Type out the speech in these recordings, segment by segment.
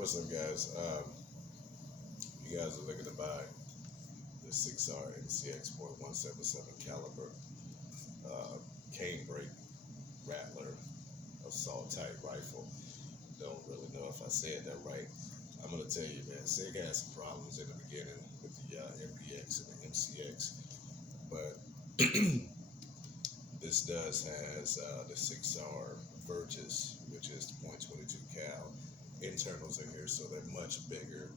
What's up, guys? You guys are looking to buy the Sig Sauer MCX.177 caliber Canebreak Rattler assault type rifle. Don't really know if I said that right. I'm gonna tell you, man. Sig had some problems in the beginning with the MPX and the MCX, but this has the Sig Sauer Virtus, which is the .22 cal. Internals in here, so they're much bigger.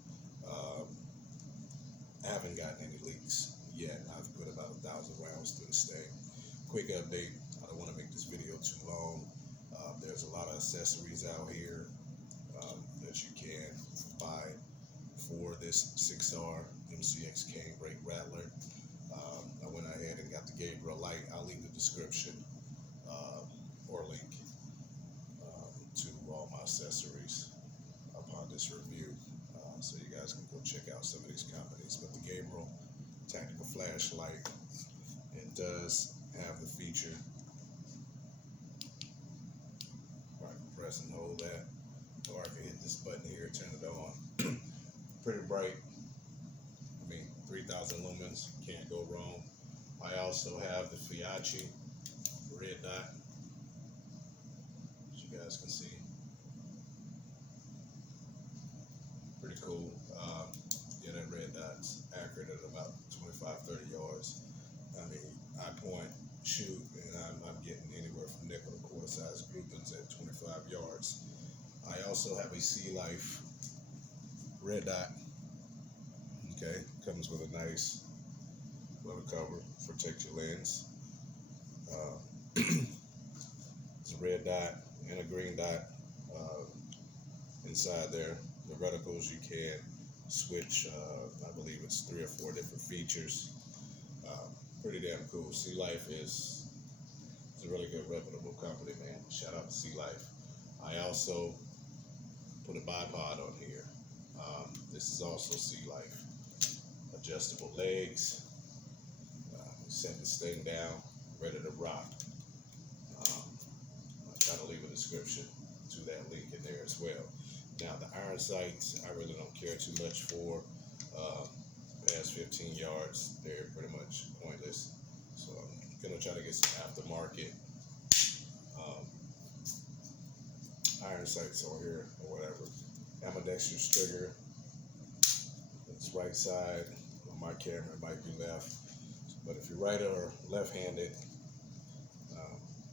I haven't gotten any leaks yet. I've put about 1,000 rounds through the thing. Quick update. I don't want to make this video too long. There's a lot of accessories out here that you can buy for this Sig Sauer MCX Canebreak Rattler. I went ahead and got the Gabriel light. I'll leave the description or link to all my accessories upon this review, so you guys can go check out some of these companies. But the Gabriel tactical flashlight, it does have the feature where I can press and hold that, or I can hit this button here, turn it on. Pretty bright. I mean, 3,000 lumens, can't go wrong. I also have the Fiachi red dot, as you guys can see. Pretty cool. Yeah, that red dot's accurate at about 25-30 yards. I mean, I point, shoot, and I'm getting anywhere from nickel to quarter size groupings at 25 yards. I also have a Sea Life red dot. Okay, comes with a nice little cover, protect your lens. It's a red dot and a green dot inside there. The reticles you can switch, I believe it's 3 or 4 different features. Pretty damn cool. Sea Life is a really good, reputable company, man. Shout out to Sea Life. I also put a bipod on here. This is also Sea Life. Adjustable legs. Set this thing down, ready to rock. I'll try to leave a description to that link in there as well. Now, the iron sights, I really don't care too much for. Past 15 yards, they're pretty much pointless. So I'm gonna try to get some aftermarket iron sights on here or whatever. Ambidextrous trigger. It's right side. On my camera, it might be left. But if you're right or left-handed,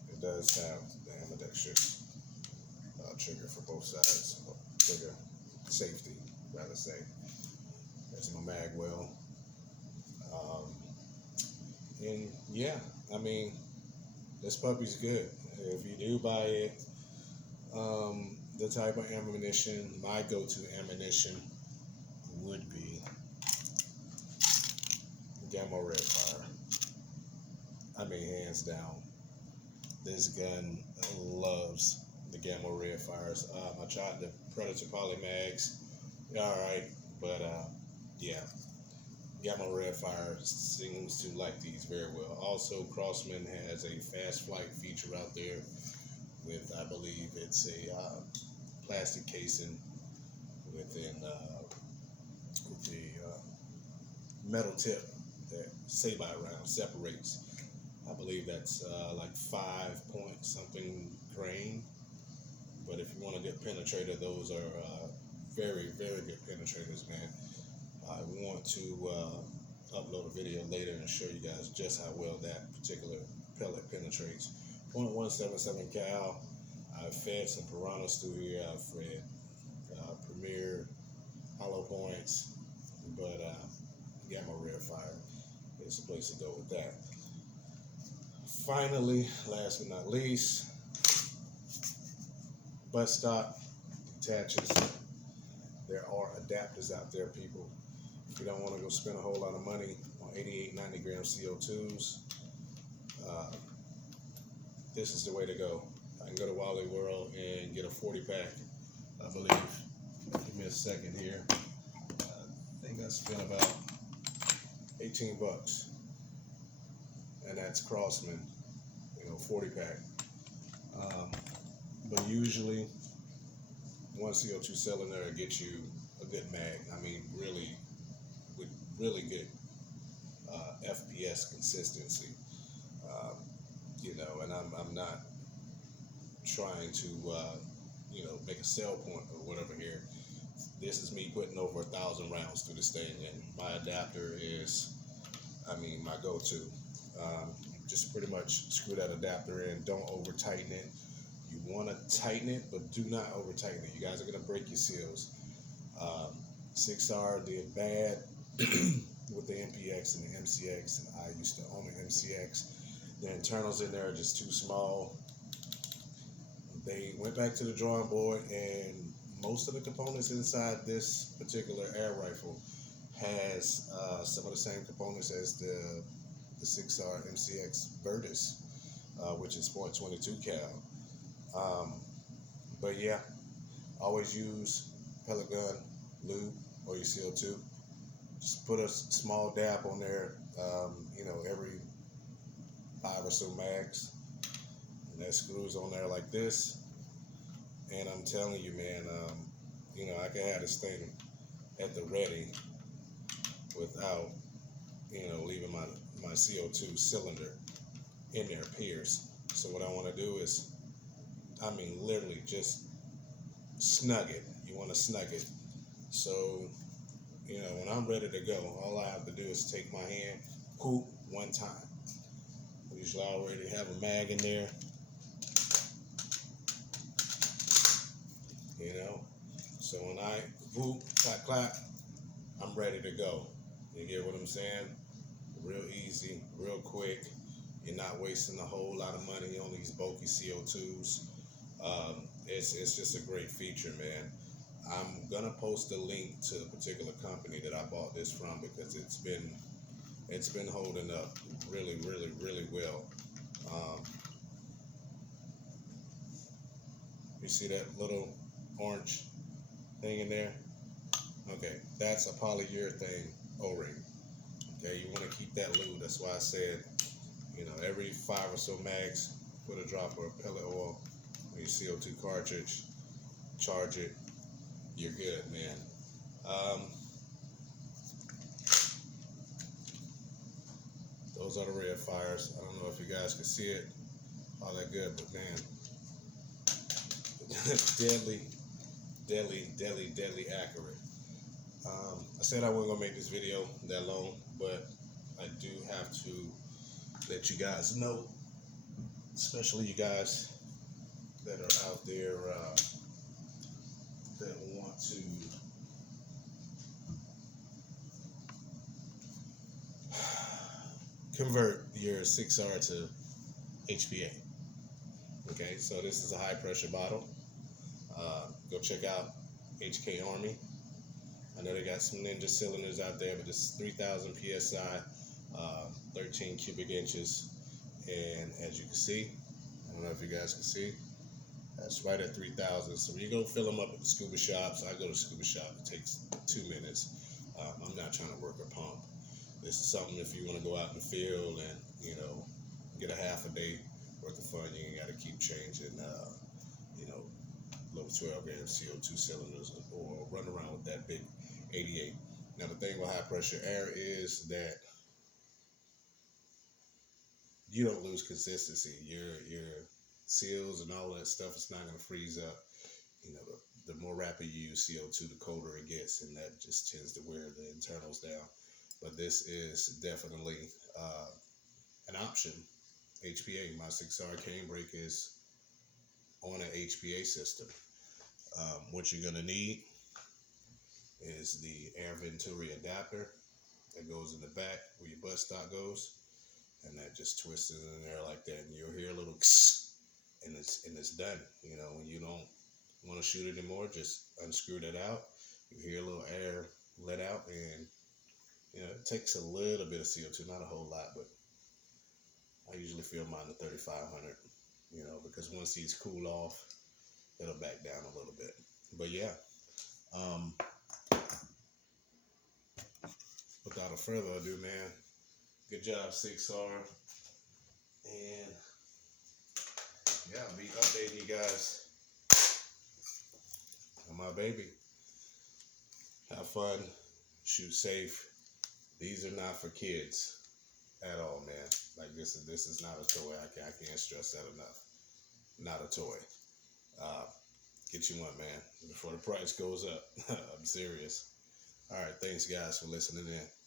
it does have the ambidextrous trigger for both sides. Trigger safety, rather say. There's my mag well. And yeah, I mean, this puppy's good. If you do buy it, the type of ammunition, my go-to ammunition would be Gamma Red Fire. I mean, hands down, this gun loves the Gamma Red Fires. I tried the Predator Polymags, alright, but yeah, Gamma Red Fire seems to like these very well. Also, Crosman has a fast flight feature out there with, I believe it's a plastic casing within with the metal tip that Say-By round separates. I believe that's like 5 point something grain. But if you want a good penetrator, those are very, very good penetrators, man. I want to upload a video later and show you guys just how well that particular pellet penetrates. .177 cal. I've fed some piranhas through here. I've fed Premier hollow points, but Gamma Red Fire is the place to go with that. Finally, last but not least, butt stock detaches. There are adapters out there, people. If you don't want to go spend a whole lot of money on 88, 90 gram CO2s, this is the way to go. I can go to Wally World and get a 40-pack, I believe. Give me a second here. I think I spent about 18 bucks. And that's Crosman, 40-pack. But usually one CO2 cylinder will get you a good mag. I mean, really, with really good FPS consistency. Um, you know, and I'm not trying to you know, make a sell point or whatever here. This is me putting over 1,000 rounds through this thing, and my adapter is, I mean, my go-to. Just pretty much screw that adapter in. Don't over tighten it. You want to tighten it, but do not over tighten it. You guys are gonna break your seals. Sig Sauer did bad with the MPX and the MCX. I used to own the MCX. The internals in there are just too small. They went back to the drawing board, and most of the components inside this particular air rifle has some of the same components as the Sig Sauer MCX Virtus, which is .22 cal. But yeah, always use pellet gun, lube, or your CO2. Just put a small dab on there, you know, every 5 or so mags. And that screws on there like this. And I'm telling you, man, you know, I can have this thing at the ready without, you know, leaving my CO2 cylinder in there pierced. So what I want to do is, I mean, literally just snug it. You want to snug it. So, you know, when I'm ready to go, all I have to do is take my hand, whoop, one time. Usually I already have a mag in there. You know, so when I whoop, clap, clap, I'm ready to go. You get what I'm saying? Real easy, real quick. You're not wasting a whole lot of money on these bulky CO2s. It's just a great feature, man. I'm gonna post a link to the particular company that I bought this from, because it's been holding up really, really, really well. You see that little orange thing in there? Okay, that's a polyurethane O-ring. Okay, you want to keep that lube. That's why I said, you know, every 5 or so mags, put a drop of pellet oil in your CO2 cartridge, charge it, you're good, man. Those are the red fires. I don't know if you guys can see it all that good, but man, deadly, deadly, deadly, deadly accurate. I said I wasn't gonna make this video that long, but I do have to let you guys know, especially you guys that are out there that want to convert your Sig Sauer to HPA. Okay, so this is a high pressure bottle. Go check out HK Army. I know they got some Ninja cylinders out there, but this is 3,000 PSI, 13 cubic inches. And as you can see, I don't know if you guys can see, that's right at 3,000. So when you go fill them up at the scuba shops, I go to scuba shop, it takes 2 minutes. I'm not trying to work a pump. This is something if you want to go out in the field and, you know, get a half a day worth of fun, you ain't got to keep changing, you know, low 12 gram CO2 cylinders or run around with that big 88. Now the thing with high pressure air is that you don't lose consistency. Your seals and all that stuff is not going to freeze up. You know, the more rapid you use CO2, the colder it gets, and that just tends to wear the internals down. But this is definitely an option. HPA, my Sig Sauer Canebreak is on an HPA system. What you're going to need is the air venturi adapter that goes in the back where your buttstock goes, and that just twists it in there like that, and you'll hear a little and it's done. You know, when you don't want to shoot anymore, just unscrew that out. You hear a little air let out, and you know, it takes a little bit of CO2, not a whole lot, but I usually fill mine to 3,500, you know, because once these cool off, it'll back down a little bit. But yeah, without a further ado, man, good job, Sig Sauer. And yeah, I'll be updating you guys on my baby. Have fun. Shoot safe. These are not for kids at all, man. Like this is not a toy. I can't stress that enough. Not a toy. Get you one, man, before the price goes up. I'm serious. All right, thanks guys for listening in.